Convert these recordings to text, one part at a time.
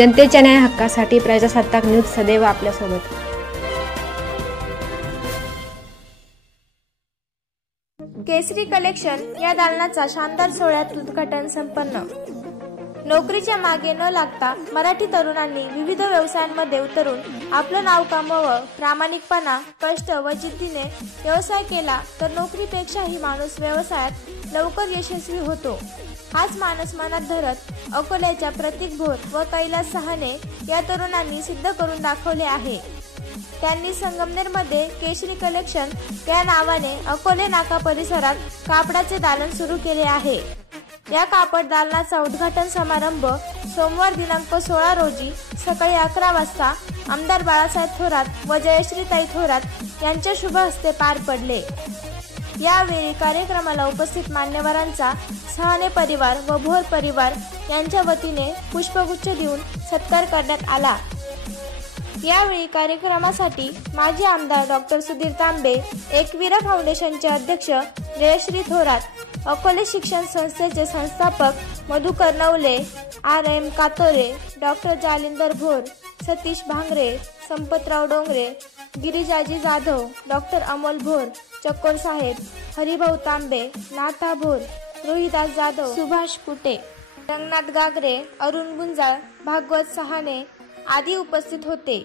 जनतेच्या न्याय हक्कासाठी प्रजासत्ताक न्यूज सदैव आपल्यासोबत। केसरी कलेक्शन या दालनाचा शानदार सोहळ्यात उद्घाटन संपन्न। नोकरीच्या मागे न लागता मराठी तरुणांनी विविध व्यवसायांमध्ये उतरून आपलं नाव कमवावं। प्रामाणिकपणा, कष्ट व जिद्दीने व्यवसाय केला तर नोकरीपेक्षाही माणूस व्यवसायात लवकर यशस्वी होतो। हाच मानस मनात धरत अकोल्याच्या प्रतीक भोर व कैलास सहाने या तरुणांनी सिद्ध करून दाखवले आहे। त्यांनी संगमनेरमध्ये केसरी कलेक्शन या नावाने अकोले नाका परिसरात कापडाचे दालन सुरू केले आहे। या कापड दालनाचा उद्घाटन समारंभ सोमवार दिनांक 16 रोजी सकाळी 11 वाजता आमदार बाळासाहेब थोरात व जयश्रीताई थोरात यांच्या शुभ हस्ते पार पडले। यावेळी कार्यक्रमाला उपस्थित मान्यवरांचा सहाने परिवार व भोर परिवार यांच्या वतीने पुष्पगुच्छ देऊन सत्कार करण्यात आला। यावेळी कार्यक्रमासाठी माजी आमदार डॉक्टर सुधीर तांबे, एकवीरा फाउंडेशनचे अध्यक्ष जयश्री थोरात, अकोले शिक्षण संस्थेचे संस्थापक Madhukar Navale, RM Katore, doctor Jalindar Bhor, Satish Bhangare, Sampatrao Dongare, Girijaji Jadhav, doctor Amol Bhor, Chakkor साहेब, हरिभाऊ तांबे, नाथा भोर, रोहिदास जाधव, सुभाष कुटे, रंगनाथ गागरे, अरुण गुंजाळ, भागवत सहाने आदी उपस्थित होते।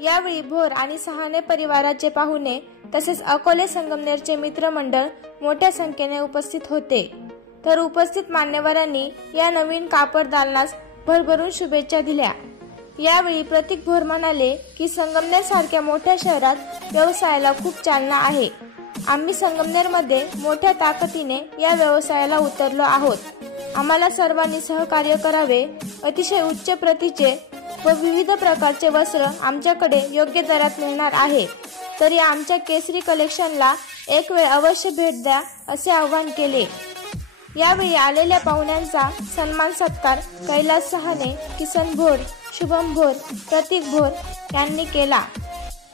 यावेळी भोर आणि सहाने परिवाराचे पाहुणे तसेच अकोले संगमनेरचे मित्रमंडळ मोठ्या संख्येने उपस्थित होते। तर उपस्थित मान्यवरांनी या नवीन कापड दालनास भरभरून शुभेच्छा दिल्या। यावेळी प्रतीक भोर म्हणाले की संगमनेर सारख्या मोठ्या शहरात व्यवसायाला खूप चालना आहे। आम्ही संगमनेरमध्ये मोठ्या ताकदीने या व्यवसायाला उतरलो आहोत। आम्हाला सर्वांनी सहकार्य करावे। अतिशय उच्च प्रतीचे व विविध प्रकारचे वस्त्र आमच्याकडे योग्य दरात मिळणार आहे। तरी आमच्या केसरी कलेक्शनला एक वेळ अवश्य भेट द्या असे आवाहन केले। यावेळी आलेल्या पाहुण्यांचा सन्मान सत्कार कैलास सहाने, किसन भोर, शुभम भोर, प्रतीक भोर यांनी केला।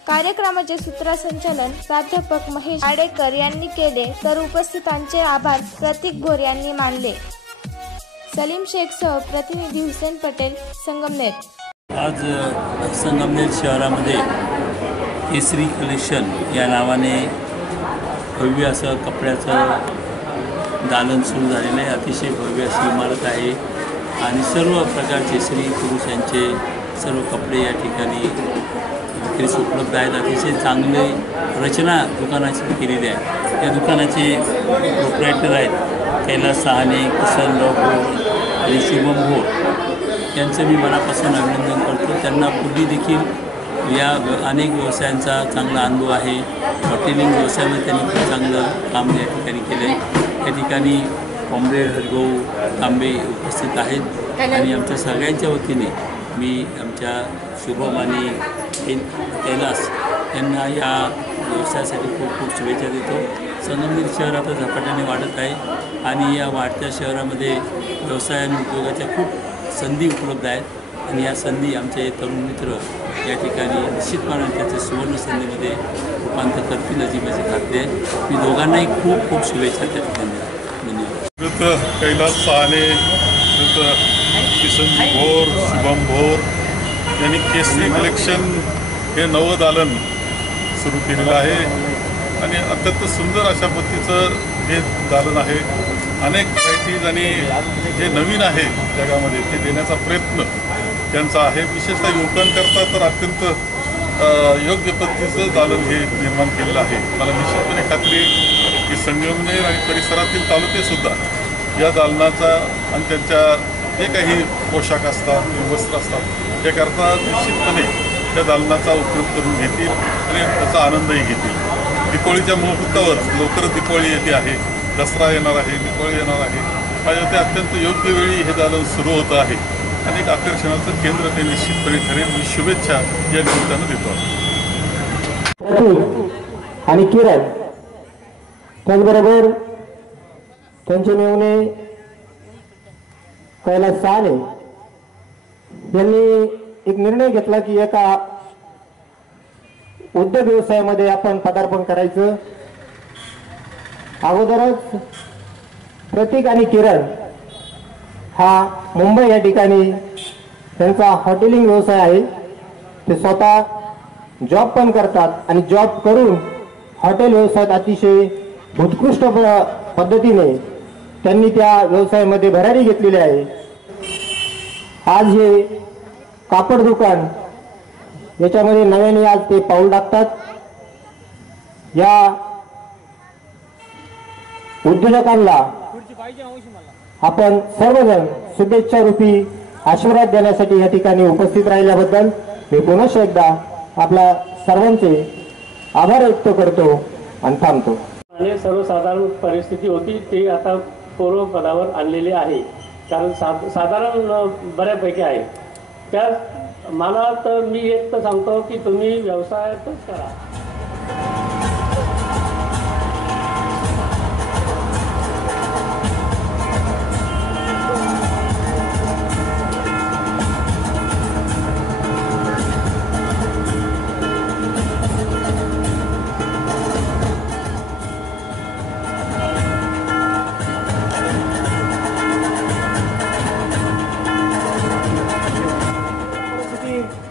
कार्यक्रमाचे सूत्रसंचालन प्राध्यापक महेश आडेकर यांनी केले तर उपस्थितांचे आभार प्रतीक भोर यांनी मानले। सलीम शेख सह प्रतिनिधी हुसेन पटेल, संगमनेर। आज संगमनेर शहरामध्ये केसरी कलेक्शन या नावाने भव्य असं कपड्याचं दालन सुरू झालेलं आहे। अतिशय भव्य अशी इमारत आहे आणि सर्व प्रकारचे स्त्री पुरुषांचे सर्व कपडे या ठिकाणी विक्रीस उपलब्ध आहेत। अतिशय चांगले रचना दुकानाची केलेली आहे। या दुकानाचे प्रोप्रायटर आहेत कैलास सहाने, किसन भोर आणि शुभम भोर यांचं मी मनापासून अभिनंदन करतो। त्यांना पूर्वी देखील या अनेक व्यवसायांचा चांगला अनुभव आहे। हॉटेलिंग व्यवसायामध्ये त्यांनी खूप चांगलं काम या ठिकाणी केलं आहे। या ठिकाणी कॉम्रेड हरिभाऊ तांबे उपस्थित आहेत आणि आमच्या सगळ्यांच्या वतीने मी आमच्या शुभम आणि कैलास यांना या व्यवसायासाठी खूप खूप शुभेच्छा देतो। संगमनेर शहर आता झपाट्याने वाढत आहे आणि या वाढत्या शहरामध्ये व्यवसाय आणि उद्योगाच्या खूप संधी उपलब्ध आहेत आणि या संधी आमचे तरुण मित्र या ठिकाणी निश्चितपणे त्याच्या सुवर्ण संधीमध्ये रूपांतर करतील अशी माझी खात्री आहे। मी दोघांनाही खूप खूप शुभेच्छा त्या ठिकाणी धन्यवाद। कैलास सहाने, किसन भोर, शुभम भोर यांनी केसरी कलेक्शन हे नवं दालन सुरू केलेलं आहे आणि अत्यंत सुंदर अशा पद्धतीचं हे दालन आहे। अनेक व्हरायटीज आणि जे नवीन आहे जगामध्ये ते देण्याचा प्रयत्न त्यांचा आहे। विशेषतः युवकांकरता तर अत्यंत योग्य पद्धतीचं दालन हे निर्माण केलेलं आहे। मला निश्चितपणे खात्री आहे की संगमनेर आणि परिसरातील तालुकेसुद्धा या दालनाचा आणि त्यांच्या जे काही पोशाख असतात, वस्त्र असतात त्याकरता निश्चितपणे त्या दालनाचा उपयोग करून घेतील आणि त्याचा आनंदही घेतील। दिवाळीच्या मुहूर्तावर लवकरच दिवाळी येते आहे, दसरा येणार आहे, दिवाळी येणार आहे। माझ्या ते अत्यंत योग्य वेळी हे दालन सुरू होतं आहे आणि एक आकर्षणाचं केंद्र ते निश्चितपणे ठरेल। मी शुभेच्छा या निमित्तानं देतो आणि किरण त्याचबरोबर त्यांचे मेवणे कैलास सहाने यांनी एक निर्णय घेतला की एका उद्योग व्यवसायामध्ये आपण पदार्पण करायचं। अगोदरच प्रतीक आणि किरण हा मुंबई या ठिकाणी त्यांचा हॉटेलिंग व्यवसाय आहे. ते स्वतः जॉब पण करतात आणि जॉब करून हॉटेल व्यवसायात अतिशय उत्कृष्ट पद्धतीने त्यांनी त्या व्यवसायामध्ये भरारी घेतलेली आहे. आज हे कापड दुकान याच्यामध्ये नव्याने आज ते पाऊल टाकतात. या उद्योजकांना आपण सर्वजण शुभेच्छा रूपी आशीर्वाद देण्यासाठी या ठिकाणी उपस्थित राहिल्याबद्दल मी पुन्हा एकदा आपल्या सर्वांचे आभार व्यक्त करतो आणि थांबतो. आणि सर्वसाधारण परिस्थिती होती ती आता पूर्वपदावर आणलेली आहे. कारण साधारण बऱ्यापैकी आहे. त्या मला तर मी एक तर सांगतो की तुम्ही व्यवसायातच करा.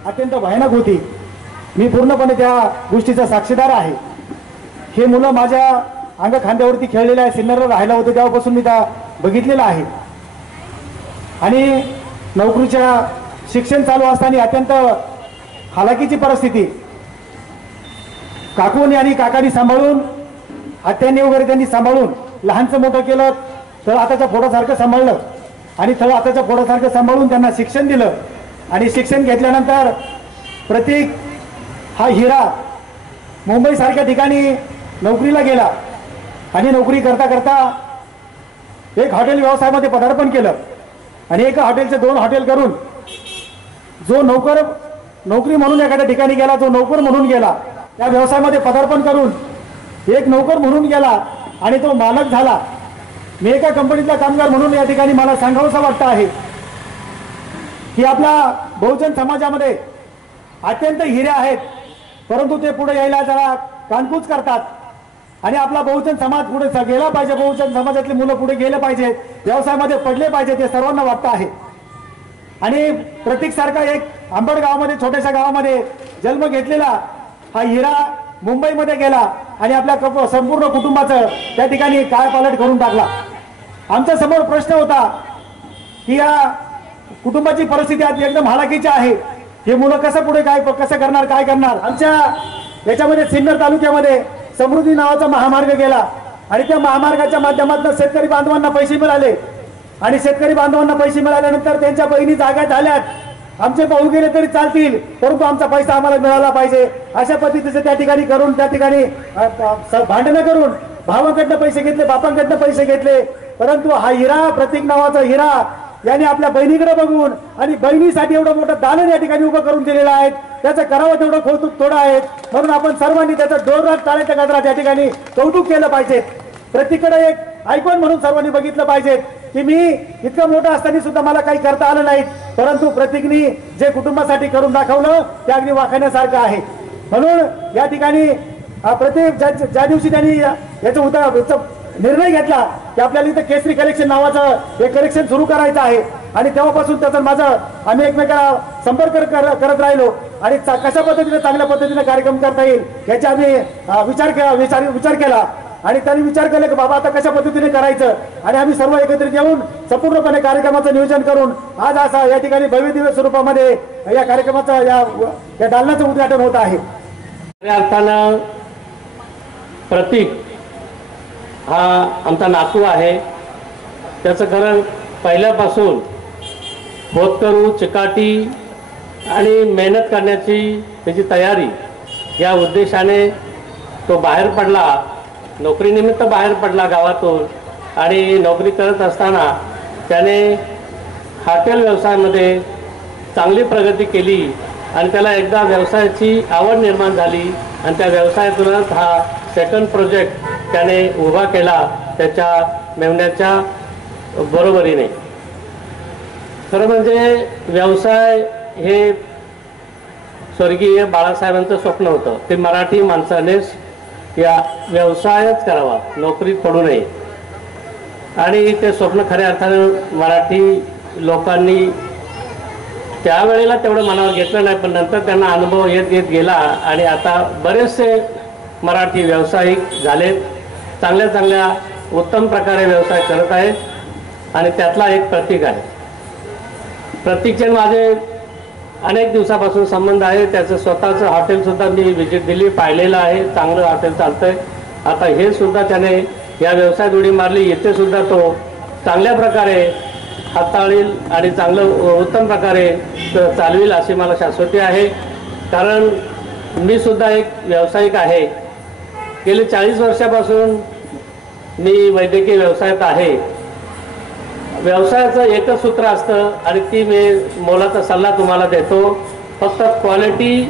अत्यंत भयानक होती. मी पूर्णपणे त्या गोष्टीचा साक्षीदार आहे. हे मुलं माझ्या अंग खांद्यावरती खेळलेले आहे. सिन्नरला राहायला होते तेव्हापासून मी त्या बघितलेलं आहे. आणि नोकरीच्या शिक्षण चालू असताना अत्यंत हालाकीची परिस्थिती काकूनी आणि काकांनी सांभाळून, आत्यांनी वगैरे त्यांनी सांभाळून लहानचं मोठं केलं. तर आताच्या पोटासारखं सांभाळलं आणि तर आताच्या पोटासारखं सांभाळून त्यांना शिक्षण दिलं. आणि शिक्षण घेतल्यानंतर प्रतीक हा हिरा मुंबईसारख्या ठिकाणी नोकरीला गेला आणि नोकरी करता करता एक हॉटेल व्यवसायामध्ये पदार्पण केलं. आणि एका हॉटेलचे 2 हॉटेल करून जो नोकरी म्हणून एखाद्या ठिकाणी गेला, जो नोकर म्हणून गेला, त्या व्यवसायामध्ये पदार्पण करून एक नोकर म्हणून गेला आणि तो मालक झाला. मी एका कंपनीतला कामगार म्हणून या ठिकाणी मला सांगावंसं वाटतं आहे की आपल्या बहुजन समाजामध्ये अत्यंत हिरे आहेत, परंतु ते पुढे यायला जरा कानकूच करतात. आणि आपला बहुजन समाज पुढे गेला पाहिजे, बहुजन समाजातली मुलं पुढे गेले पाहिजे, व्यवसायामध्ये पडले पाहिजे, ते सर्वांना वाटतं आहे. आणि प्रतीक सारखा एक आंबड गावामध्ये, छोट्याशा गावामध्ये जन्म घेतलेला हा हिरा मुंबईमध्ये गेला आणि आपल्या संपूर्ण कुटुंबाचं त्या ठिकाणी कायापालट करून टाकला. आमच्या समोर प्रश्न होता की या कुटुंबाची परिस्थिती आज एकदम हालाकीची आहे. हे मुलं कसं पुढे कसं करणार, काय करणार. आमच्या याच्यामध्ये सिन्नर तालुक्यामध्ये समृद्धी नावाचा महामार्ग गेला आणि त्या महामार्गाच्या माध्यमातून शेतकरी बांधवांना पैसे मिळाले. आणि शेतकरी बांधवांना पैसे मिळाल्यानंतर त्यांच्या बहिणी जागा झाल्यात. आमचे भाऊ गेले तरी चालतील, परंतु आमचा पैसा आम्हाला मिळाला पाहिजे, अशा पद्धतीचे त्या ठिकाणी करून त्या ठिकाणी भांडणं करून भावाकडनं पैसे घेतले, बापांकडनं पैसे घेतले. परंतु हा हिरा, प्रतीक नावाचा हिरा, याने आपल्या बहिणीकडे बघून आणि बहिणीसाठी एवढं मोठं दालन या ठिकाणी उभं करून दिलेलं आहे. त्याचं करावं तेवढं कौतुक थोडं आहे. म्हणून आपण सर्वांनी त्याचं जोरदार टाळ्याच्या गजरात या ठिकाणी कौतुक केलं पाहिजे. प्रत्येकाकडे एक आयकॉन म्हणून सर्वांनी बघितलं पाहिजे की मी इतकं मोठं असताना सुद्धा मला काही करता आलं नाही, परंतु प्रतीकनी जे कुटुंबासाठी करून दाखवलं ते अगदी वाखाण्यासारखं आहे. म्हणून या ठिकाणी प्रत्येक ज्या दिवशी त्यांनी याचा निर्णय घेतला की आपल्याला इथं केसरी कलेक्शन नावाचं एक कलेक्शन सुरू करायचं आहे आणि तेव्हापासून त्याचं माझं आम्ही एकमेकांना संपर्क करत राहिलो आणि कशा पद्धतीने चांगल्या पद्धतीने कार्यक्रम करता येईल याची आम्ही विचार केला. आणि त्यांनी विचार केला की बाबा आता कशा पद्धतीने करायचं आणि आम्ही सर्व एकत्रित येऊन संपूर्णपणे कार्यक्रमाचं नियोजन करून आज असा या ठिकाणी भव्य दिव्य स्वरूपामध्ये या कार्यक्रमाचं या दालनाचं उद्घाटन होत आहे. खऱ्या अर्थानं प्रतीक हा आमचा नातू आहे. त्याचं खरं पहिल्यापासून होतकरू, चिकाटी आणि मेहनत करण्याची त्याची तयारी या उद्देशाने तो बाहेर पडला, नोकरीनिमित्त बाहेर पडला गावातून. आणि नोकरी करत असताना त्याने हॉटेल व्यवसायामध्ये चांगली प्रगती केली आणि त्याला एकदा व्यवसायाची आवड निर्माण झाली आणि त्या व्यवसायातूनच हा सेकंड प्रोजेक्ट त्याने उभा केला त्याच्या मेवण्याच्या बरोबरीने. खरं म्हणजे व्यवसाय हे स्वर्गीय बाळासाहेबांचं स्वप्न होतं. ते मराठी माणसानेच या व्यवसायच करावा, नोकरी पडू नये. आणि ते स्वप्न खऱ्या अर्थानं मराठी लोकांनी त्यावेळेला तेवढं मनावर घेतलं नाही, पण नंतर त्यांना अनुभव येत येत गेला आणि आता बरेचसे मराठी व्यावसायिक झाले, चांगल्या चांगल्या उत्तम प्रकारे व्यवसाय करत आहेत आणि त्यातला एक प्रतीक आहे. प्रतीकचे माझे अनेक दिवसापासून संबंध आहे. त्याचं स्वतःचं हॉटेलसुद्धा मी व्हिजिट दिली, पाहिलेलं आहे. चांगलं हॉटेल चालतंय. आता हे सुद्धा त्याने या व्यवसायात उडी मारली. येथे सुद्धा तो चांगल्या प्रकारे हाताळील आणि चांगलं उत्तम प्रकारे चालविल अशी मला शाश्वती आहे. कारण मी सुद्धा एक व्यावसायिक आहे. गेली 40 वर्षापासून मी वैद्यकीय व्यवसायात आहे. व्यवसायाचं एकच सूत्र असतं आणि ती मी मोलाचा सल्ला तुम्हाला देतो. फक्त क्वालिटी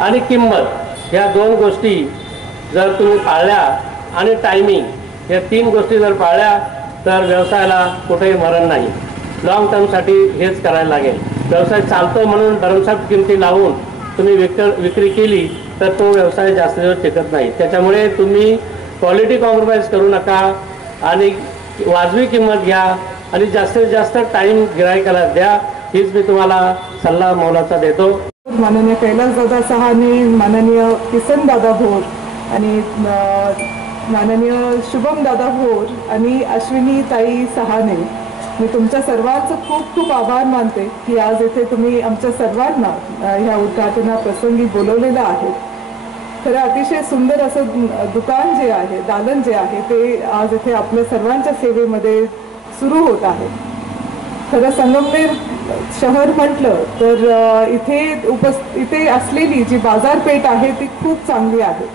आणि किंमत ह्या 2 गोष्टी जर तुम्ही पाळल्या आणि टायमिंग या 3 गोष्टी जर पाळल्या तर व्यवसायाला कुठेही मरण नाही. लॉंग टर्मसाठी हेच करायला लागेल. व्यवसाय चालतो म्हणून भरमसाठ किमती लावून तुम्ही विक्री केली तर तो व्यवसाय जास्त दिवस टिकत नाही. त्याच्यामुळे तुम्ही क्वालिटी कॉम्प्रोमाइज करू नका आणि वाजवी किंमत घ्या आणि जास्तीत जास्त टाइम गिरायकाला द्या. हीच मी तुम्हाला सल्ला मोलाचा देतो. माननीय कैलासदादा सहाने, माननीय किसनदादा भोर आणि माननीय शुभमदादा भोर आणि अश्विनी ताई सहाने, मी तुमच्या सर्वांचं खूप खूप आभार मानते की आज इथे तुम्ही आमच्या सर्वांना ह्या उद्घाटनाप्रसंगी बोलवलेलं आहे. खरं अतिशय सुंदर असं दुकान जे आहे, दालन जे आहे ते आज इथे आपल्या सर्वांच्या सेवेमध्ये सुरू होत आहे. खरं संगमनेर शहर म्हटलं तर इथे असलेली जी बाजारपेठ आहे ती खूप चांगली आहे.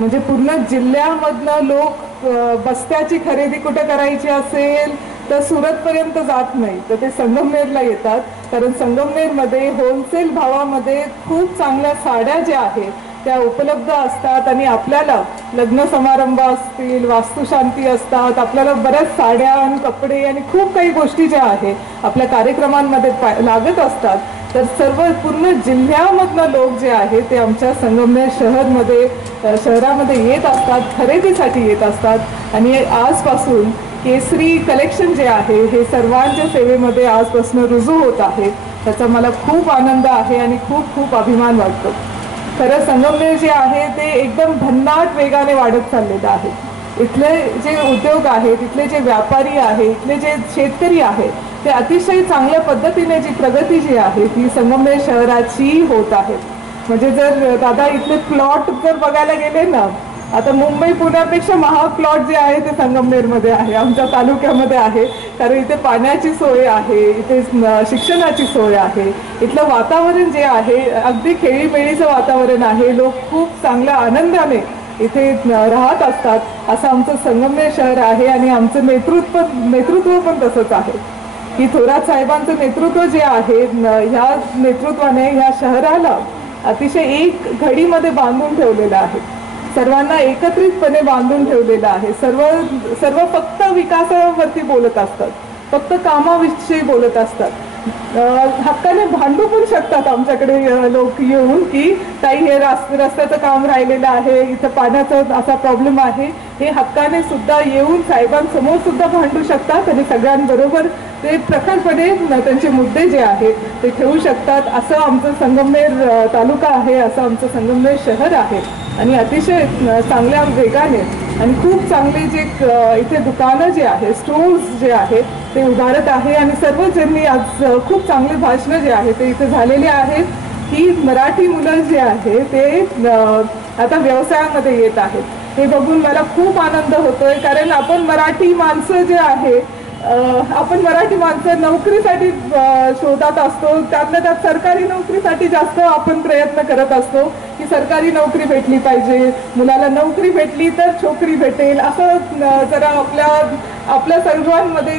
म्हणजे पूर्ण जिल्ह्यामधनं लोक बस्त्याची खरेदी कुठे करायची असेल तर सुरतपर्यंत जात नाही तर ते संगमनेरला येतात. कारण संगमनेरमध्ये होलसेल भावामध्ये खूप चांगल्या साड्या ज्या आहेत त्या उपलब्ध असतात आणि आपल्याला लग्न समारंभ असतील, वास्तुशांती असतात, आपल्याला बऱ्याच साड्या आणि कपडे आणि खूप काही गोष्टी ज्या आहेत आपल्या कार्यक्रमांमध्ये लागत असतात. तर सर्व पूर्ण जिल्ह्यामधनं लोक जे आहेत ते आमच्या संगमनेर शहरामध्ये येत असतात, खरेदीसाठी येत असतात. आणि आजपासून केसरी कलेक्शन जे आहे हे सर्वांच्या सेवेमध्ये आजपासून रुजू होत आहे. त्याचा मला खूप आनंद आहे आणि खूप खूप अभिमान वाटतो. खरं संगमनेर जे आहे ते एकदम भन्नाट वेगाने वाढत चाललेलं आहे. इथले जे उद्योग आहेत, इथले जे व्यापारी आहे, इथले जे शेतकरी आहे ते अतिशय चांगल्या पद्धतीने जी प्रगती जी आहे ती संगमनेर शहराची होत आहे. म्हणजे जर दादा इथले प्लॉट जर बघायला गेले ना, आता मुंबई पुण्यापेक्षा महाग प्लॉट जे आहे ते संगमनेरमध्ये आहे, आमच्या तालुक्यामध्ये आहे. कारण इथे पाण्याची सोय आहे, इथे शिक्षणाची सोय आहे, इथलं वातावरण जे आहे अगदी खेळीमेळीचं वातावरण आहे. लोक खूप चांगल्या आनंदाने इथे राहत असतात. असं आमचं संगमनेर शहर आहे आणि आमचं नेतृत्व पण तसंच आहे की थोरात साहेबांचं नेतृत्व जे आहे ह्या नेतृत्वाने ह्या शहराला अतिशय एक घडीमध्ये बांधून ठेवलेलं आहे. सर्वांना एकत्रितपणे बांधून ठेवलेलं आहे. सर्व फक्त विकासावरती बोलत असतात, फक्त कामाविषयी बोलत असतात. हक्काने भांडू पण शकतात आमच्याकडे लोक येऊन की ताई हे रस्त्याचं काम राहिलेलं आहे, इथं पाण्याचा असा प्रॉब्लेम आहे. हे हक्काने सुद्धा येऊन साहेबांसमोर सुद्धा भांडू शकतात आणि सगळ्यांबरोबर ते प्रखरपणे त्यांचे मुद्दे जे आहेत ते ठेवू शकतात. असं आमचं संगमनेर तालुका आहे, असं आमचं संगमनेर शहर आहे. आणि अतिशय चांगल्या वेगाने आणि खूप चांगले जे इथे दुकानं जे आहे, स्टोर्स जे आहेत ते उभारत आहे. आणि सर्वजणांनी आज खूप चांगले भाषणं जे आहे ते इथे झालेले आहेत की मराठी मुलं जे आहे ते आता व्यवसायामध्ये येत आहेत. हे बघून मला खूप आनंद होतोय. कारण आपण मराठी माणसं जे आहे आपण मराठी माणसं नोकरीसाठी शोधात असतो. त्यातल्या त्यात सरकारी नोकरीसाठी जास्त आपण प्रयत्न करत असतो की सरकारी नोकरी भेटली पाहिजे, मुलाला नोकरी भेटली तर छोकरी भेटेल, असं जरा आपल्या सर्वांमध्ये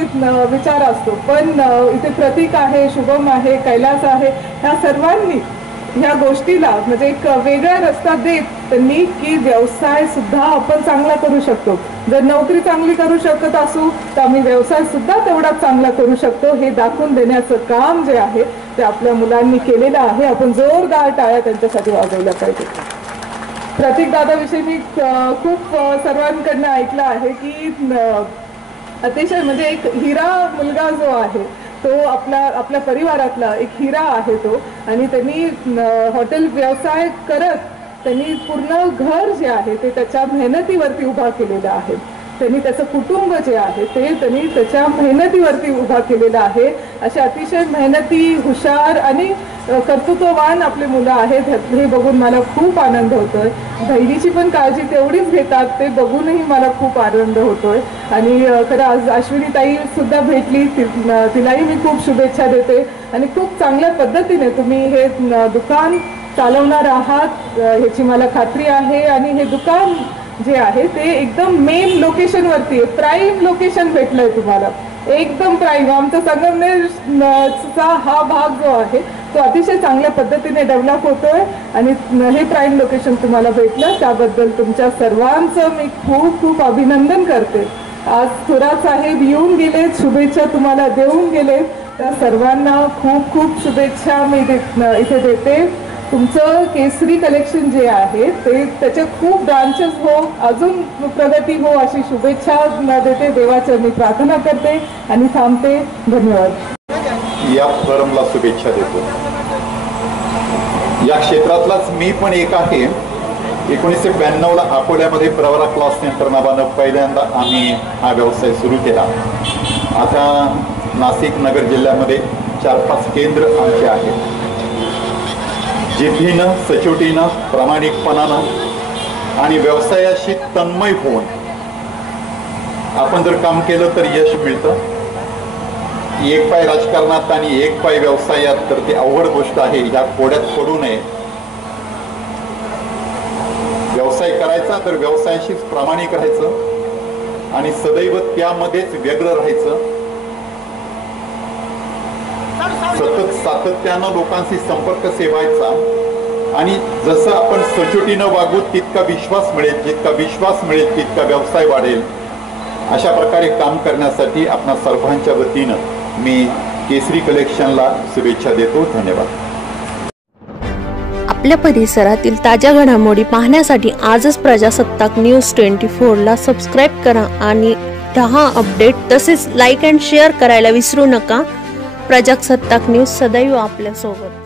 विचार असतो. पण इथे प्रतीक आहे, शुभम आहे, कैलास आहे, ह्या सर्वांनी ह्या गोष्टीला म्हणजे एक वेगळा रस्ता देत त्यांनी की व्यवसाय सुद्धा आपण चांगला करू शकतो. जर नोकरी चांगली करू शकत असू तर आम्ही व्यवसाय सुद्धा तेवढाच चांगला करू शकतो हे दाखवून देण्याचं काम जे आहे ते आपल्या मुलांनी केलेलं आहे. आपण जोरदार टाळ्या त्यांच्यासाठी वाजवल्या पाहिजे. प्रतीक दादाविषयी मी खूप सर्वांकडनं ऐकलं आहे की अतिशय म्हणजे एक हिरा मुलगा जो आहे तो आपल्या परिवारातला एक हिरा आहे तो. आणि त्यांनी हॉटेल व्यवसाय करत त्यांनी पूर्ण घर जे आहे ते त्याच्या मेहनतीवरती उभा केलेलं आहे. त्यांनी त्याचं कुटुंब जे आहे ते त्यांनी त्याच्या मेहनतीवरती उभा केलेलं आहे. असे अतिशय मेहनती, हुशार आणि कर्तृत्ववान आपले मुलं आहेत. हे बघून मला खूप आनंद होतोय. बहिणीची पण काळजी तेवढीच घेतात, ते बघूनही मला खूप आनंद होतोय. आणि खरं आज अश्विनी ताई सुद्धा भेटली, तिलाही मी खूप शुभेच्छा देते. आणि खूप चांगल्या पद्धतीने तुम्ही हे दुकान चालवणार आहात ह्याची मला खात्री आहे. आणि हे दुकान जे आहे ते एकदम मेन लोकेशनवरती आहे, प्राईम लोकेशन भेटलंय तुम्हाला, एकदम प्राईम. आमचा संगमनेरचा हा भाग जो आहे तो अतिशय चांगल्या पद्धतीने डेव्हलप होतोय आणि हे प्राईम लोकेशन तुम्हाला भेटलं, त्याबद्दल तुमच्या सर्वांचं मी खूप खूप अभिनंदन करते. आज थोरात साहेब येऊन गेले, शुभेच्छा तुम्हाला देऊन गेले, त्या सर्वांना खूप खूप शुभेच्छा मी इथे देते. तुमचं केसरी कलेक्शन जे आहे ते त्याचे खूप ब्रांचेस हो, अजून प्रगती हो अशी शुभेच्छा देते. देवाचरणी प्रार्थना करते आणि थांबते. धन्यवाद. या फर्मला शुभेच्छा देतो. या क्षेत्रातलाच मी पण एक आहे. 1992ला अकोल्यामध्ये प्रवरा क्लॉथ सेंटर नावानं पहिल्यांदा आम्ही हा व्यवसाय सुरू केला. आता नाशिक नगर जिल्ह्यामध्ये 4-5 केंद्र आमचे आहेत. जिद्दीनं, सचोटीनं, प्रामाणिकपणानं आणि व्यवसायाशी तन्मय होऊन आपण जर काम केलं तर यश मिळतं. एक पाय राजकारणात आणि एक पाय व्यवसायात, तर ती अवघड गोष्ट आहे. ह्या कोड्यात पडू नये. व्यवसाय करायचा तर व्यवसायाशीच प्रामाणिक राहायचं आणि सदैव त्यामध्येच व्यग्र राहायचं. सतत सातत्यानं लोकांशी संपर्क सेवायचा आणि जसं आपण सचोटीनं वागू तितका विश्वास मिळेल, जितका विश्वास मिळेल तितका व्यवसाय वाढेल. अशा प्रकारे काम करण्यासाठी आपणा सर्वांच्या वतीनं मी केसरी कलेक्शनला शुभेच्छा देतो. धन्यवाद. आपल्या परिसरातील ताज्या घडामोडी पाहण्यासाठी आजच प्रजासत्ताक न्यूज 24ला सबस्क्राईब करा आणि रहा अपडेट. तसेच लाईक अँड शेअर करायला विसरू नका. प्रजासत्ताक न्यूज सदैव आपल्यासोबत.